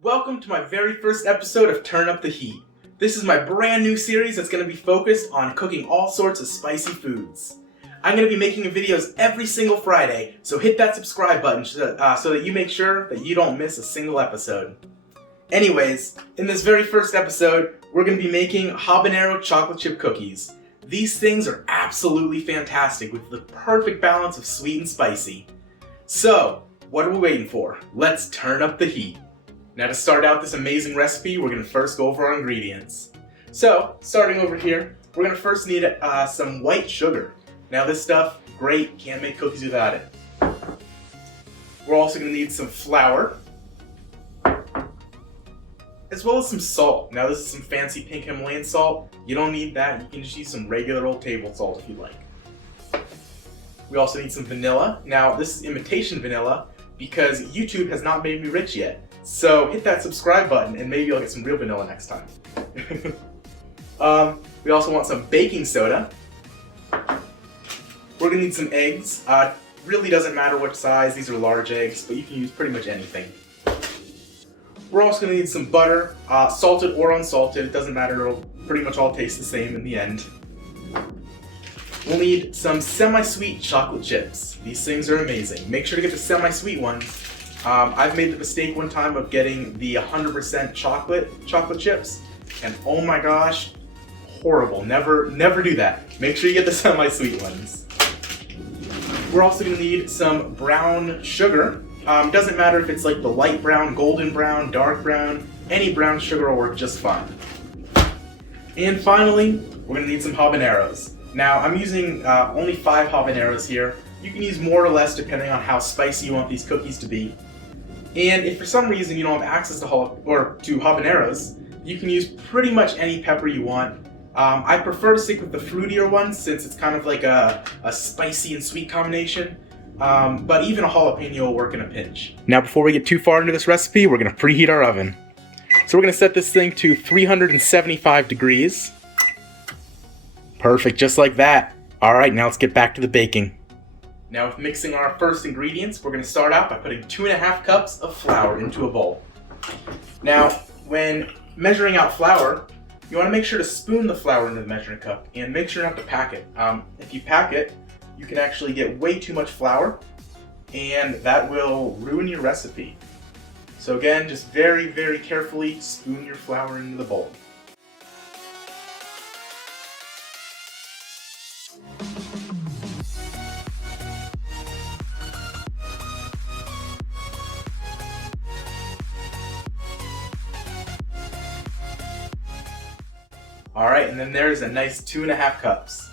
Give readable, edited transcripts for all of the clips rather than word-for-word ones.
Welcome to my very first episode of Turn Up the Heat. This is my brand new series that's going to be focused on cooking all sorts of spicy foods. I'm going to be making videos every single Friday, so hit that subscribe button so that you make sure that you don't miss a single episode. Anyways, in this very first episode, we're going to be making habanero chocolate chip cookies. These things are absolutely fantastic with the perfect balance of sweet and spicy. So, what are we waiting for? Let's turn up the heat. Now to start out this amazing recipe, we're going to first go over our ingredients. So, starting over here, we're going to first need some white sugar. Now this stuff, great, can't make cookies without it. We're also going to need some flour, as well as some salt. Now this is some fancy pink Himalayan salt. You don't need that, you can just use some regular old table salt if you like. We also need some vanilla. Now this is imitation vanilla because YouTube has not made me rich yet. So hit that subscribe button and maybe you'll get some real vanilla next time. We also want some baking soda. We're gonna need some eggs. Really doesn't matter what size, these are large eggs, but you can use pretty much anything. We're also gonna need some butter, salted or unsalted, it doesn't matter, it'll pretty much all taste the same in the end. We'll need some semi-sweet chocolate chips. These things are amazing. Make sure to get the semi-sweet ones. I've made the mistake one time of getting the 100% chocolate chips, and oh my gosh, horrible. Never do that. Make sure you get the semi-sweet ones. We're also going to need some brown sugar. Doesn't matter if it's like the light brown, golden brown, dark brown, any brown sugar will work just fine. And finally, we're going to need some habaneros. Now, I'm using only 5 habaneros here. You can use more or less depending on how spicy you want these cookies to be. And if for some reason you don't have access to habaneros, you can use pretty much any pepper you want. I prefer to stick with the fruitier ones since it's kind of like a spicy and sweet combination. But even a jalapeno will work in a pinch. Now before we get too far into this recipe, we're going to preheat our oven. So we're going to set this thing to 375 degrees. Perfect, just like that. Alright, now let's get back to the baking. Now with mixing our first ingredients, we're going to start out by putting 2.5 cups of flour into a bowl. Now, when measuring out flour, you want to make sure to spoon the flour into the measuring cup and make sure not to pack it. If you pack it, you can actually get way too much flour and that will ruin your recipe. So again, just very, very carefully spoon your flour into the bowl. Alright, and then there's a nice 2.5 cups.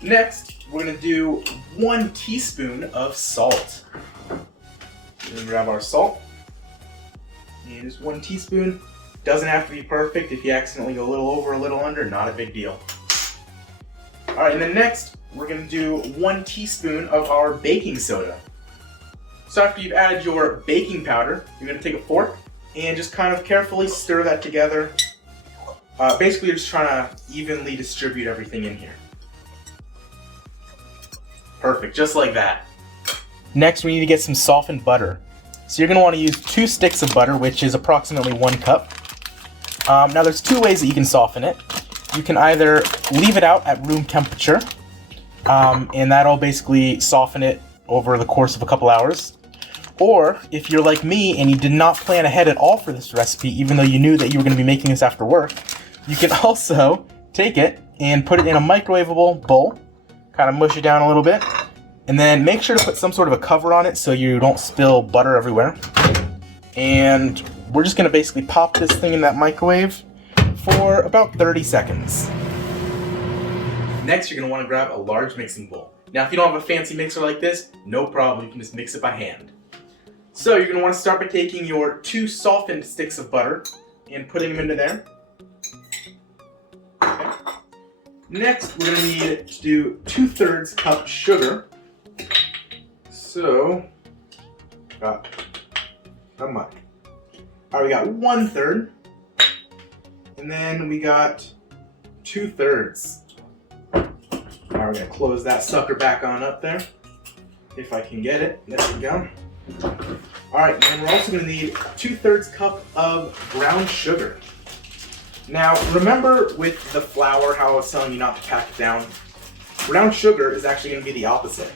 Next, we're going to do 1 teaspoon of salt. We're going to grab our salt. And just 1 teaspoon. Doesn't have to be perfect. If you accidentally go a little over, a little under, not a big deal. Alright, and then next, we're going to do 1 teaspoon of our baking soda. So after you've added your baking powder, you're going to take a fork and just kind of carefully stir that together. Basically, you're just trying to evenly distribute everything in here. Perfect, just like that. Next, we need to get some softened butter. So you're going to want to use 2 sticks of butter, which is approximately 1 cup. Now there's 2 ways that you can soften it. You can either leave it out at room temperature, and that'll basically soften it over the course of a couple hours. Or, if you're like me and you did not plan ahead at all for this recipe, even though you knew that you were going to be making this after work, you can also take it and put it in a microwavable bowl, kind of mush it down a little bit, and then make sure to put some sort of a cover on it so you don't spill butter everywhere. And we're just going to basically pop this thing in that microwave for about 30 seconds. Next, you're going to want to grab a large mixing bowl. Now, if you don't have a fancy mixer like this, no problem, you can just mix it by hand. So you're going to want to start by taking your 2 softened sticks of butter and putting them into there. Okay. Next, we're going to need to do 2/3 cup sugar. So, got how much? Alright, we got 1/3, and then we got 2/3. Alright, we're going to close that sucker back on up there. if I can get it. There we go. All All right, and we're also gonna need 2/3 cup of brown sugar. Now, remember with the flour, how I was telling you not to pack it down? Brown sugar is actually gonna be the opposite.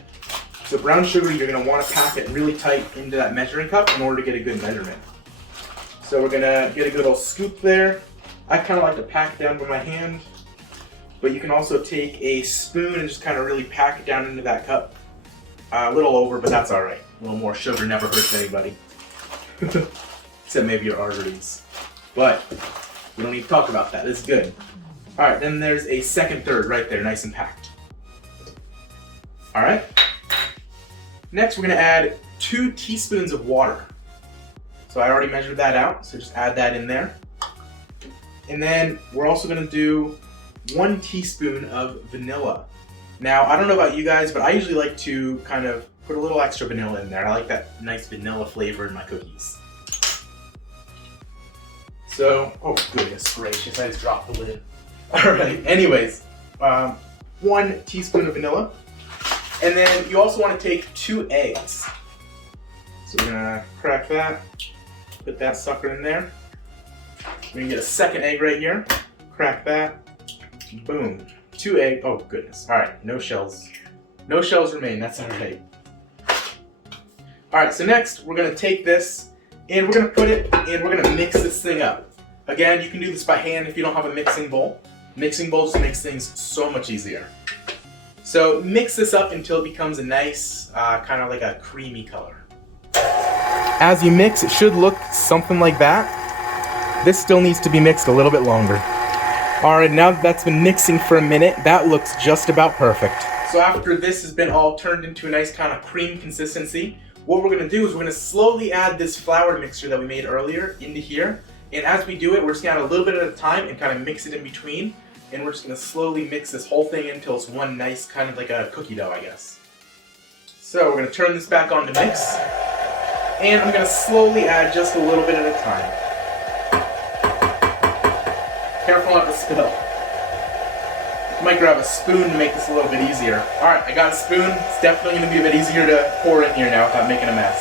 So brown sugar, you're gonna wanna pack it really tight into that measuring cup in order to get a good measurement. So we're gonna get a good old scoop there. I kinda like to pack it down with my hand, but you can also take a spoon and just kinda really pack it down into that cup. A little over, but that's all right. A little more sugar never hurts anybody. Except maybe your arteries. But we don't need to talk about that. It's good. All right, then there's a second third right there, nice and packed. All right. Next, we're gonna add 2 teaspoons of water. So I already measured that out, so just add that in there. And then we're also gonna do 1 teaspoon of vanilla. Now, I don't know about you guys, but I usually like to kind of put a little extra vanilla in there. I like that nice vanilla flavor in my cookies. So, oh goodness gracious, I just dropped the lid. All right, anyways, 1 teaspoon of vanilla. And then you also want to take 2 eggs. So we're gonna crack that, put that sucker in there. We're gonna get a second egg right here, crack that, boom. 2 eggs, oh goodness. All right, no shells. No shells remain, that's all right. All right, so next we're gonna take this and we're gonna put it and we're gonna mix this thing up. Again, you can do this by hand if you don't have a mixing bowl. Mixing bowls makes things so much easier. So mix this up until it becomes a nice, kind of like a creamy color. As you mix, it should look something like that. This still needs to be mixed a little bit longer. All right, now that that's been mixing for a minute, that looks just about perfect. So after this has been all turned into a nice kind of cream consistency, what we're gonna do is we're gonna slowly add this flour mixture that we made earlier into here. And as we do it, we're just gonna add a little bit at a time and kind of mix it in between. And we're just gonna slowly mix this whole thing until it's one nice kind of like a cookie dough, I guess. So we're gonna turn this back on to mix. And I'm gonna slowly add just a little bit at a time. Careful not to spill. I might grab a spoon to make this a little bit easier. Alright, I got a spoon. It's definitely gonna be a bit easier to pour in here now without making a mess.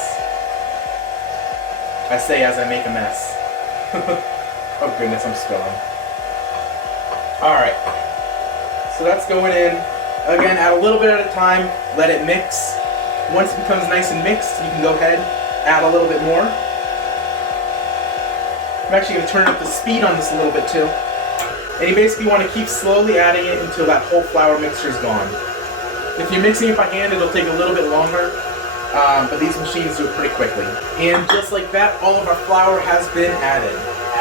I say as I make a mess. Oh goodness, I'm spilling. Alright, so that's going in. Again, add a little bit at a time, let it mix. Once it becomes nice and mixed, you can go ahead, add a little bit more. I'm actually going to turn up the speed on this a little bit too. And you basically want to keep slowly adding it until that whole flour mixture is gone. If you're mixing it by hand, it'll take a little bit longer, but these machines do it pretty quickly. And just like that, all of our flour has been added.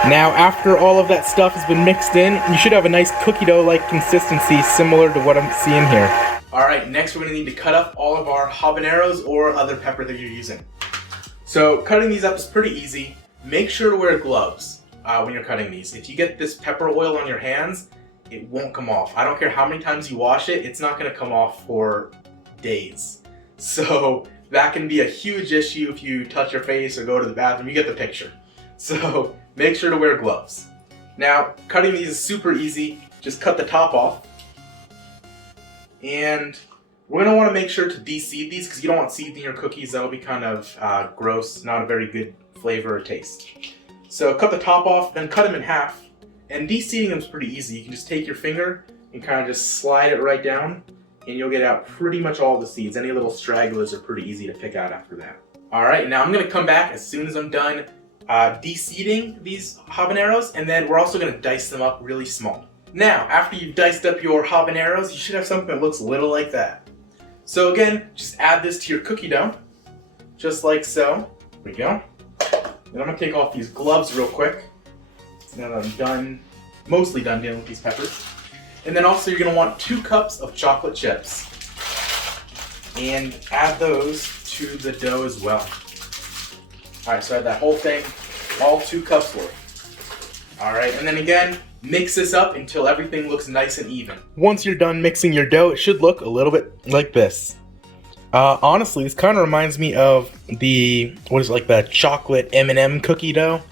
Now, after all of that stuff has been mixed in, you should have a nice cookie dough-like consistency similar to what I'm seeing here. Alright, next we're going to need to cut up all of our habaneros or other pepper that you're using. So, cutting these up is pretty easy. Make sure to wear gloves when you're cutting these. If you get this pepper oil on your hands, it won't come off. I don't care how many times you wash it, it's not going to come off for days. So, that can be a huge issue if you touch your face or go to the bathroom. You get the picture. So, make sure to wear gloves. Now, cutting these is super easy. Just cut the top off. And we're going to want to make sure to de-seed these because you don't want seeds in your cookies. That'll be kind of gross, not a very good flavor or taste. So cut the top off, then cut them in half. And de-seeding them is pretty easy. You can just take your finger and kind of just slide it right down and you'll get out pretty much all the seeds. Any little stragglers are pretty easy to pick out after that. Alright, now I'm going to come back as soon as I'm done de-seeding these habaneros, and then we're also going to dice them up really small. Now, after you've diced up your habaneros, you should have something that looks a little like that. So again, just add this to your cookie dough, just like so. There we go. Then I'm going to take off these gloves real quick. Now that I'm done, mostly done dealing with these peppers. And then also you're going to want 2 cups of chocolate chips. And add those to the dough as well. Alright, so add that whole thing, all 2 cups worth. Alright, and then again, mix this up until everything looks nice and even. Once you're done mixing your dough, it should look a little bit like this. Honestly, this kind of reminds me of the, like the chocolate M&M cookie dough.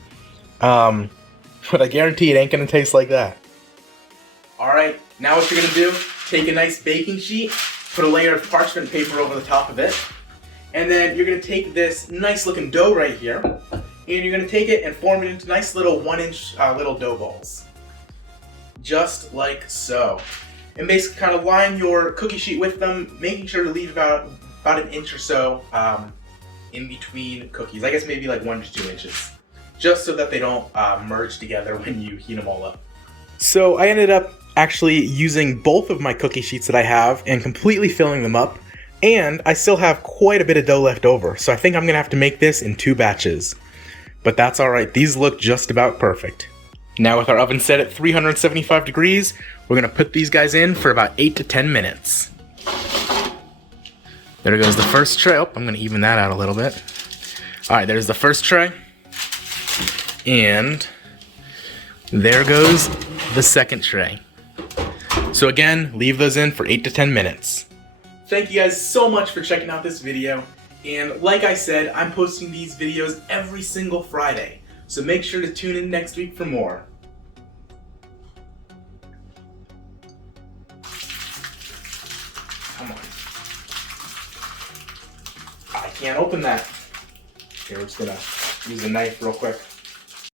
But I guarantee it ain't gonna taste like that. Alright, now what you're gonna do, take a nice baking sheet, put a layer of parchment paper over the top of it, And then you're gonna take this nice looking dough right here, and you're gonna take it and form it into nice little 1-inch little dough balls. Just like so. And basically kind of line your cookie sheet with them, making sure to leave about an inch or so in between cookies. I guess maybe like 1 to 2 inches. Just so that they don't merge together when you heat them all up. So I ended up actually using both of my cookie sheets that I have and completely filling them up. And I still have quite a bit of dough left over, so I think I'm gonna have to make this in 2 batches. But that's alright, these look just about perfect. Now with our oven set at 375 degrees, we're gonna put these guys in for about 8 to 10 minutes. There goes the first tray. Oh, I'm gonna even that out a little bit. Alright, there's the first tray. And there goes the second tray. So again, leave those in for 8 to 10 minutes. Thank you guys so much for checking out this video. And like I said, I'm posting these videos every single Friday. So make sure to tune in next week for more. Come on. I can't open that. Here, we're just gonna use a knife real quick.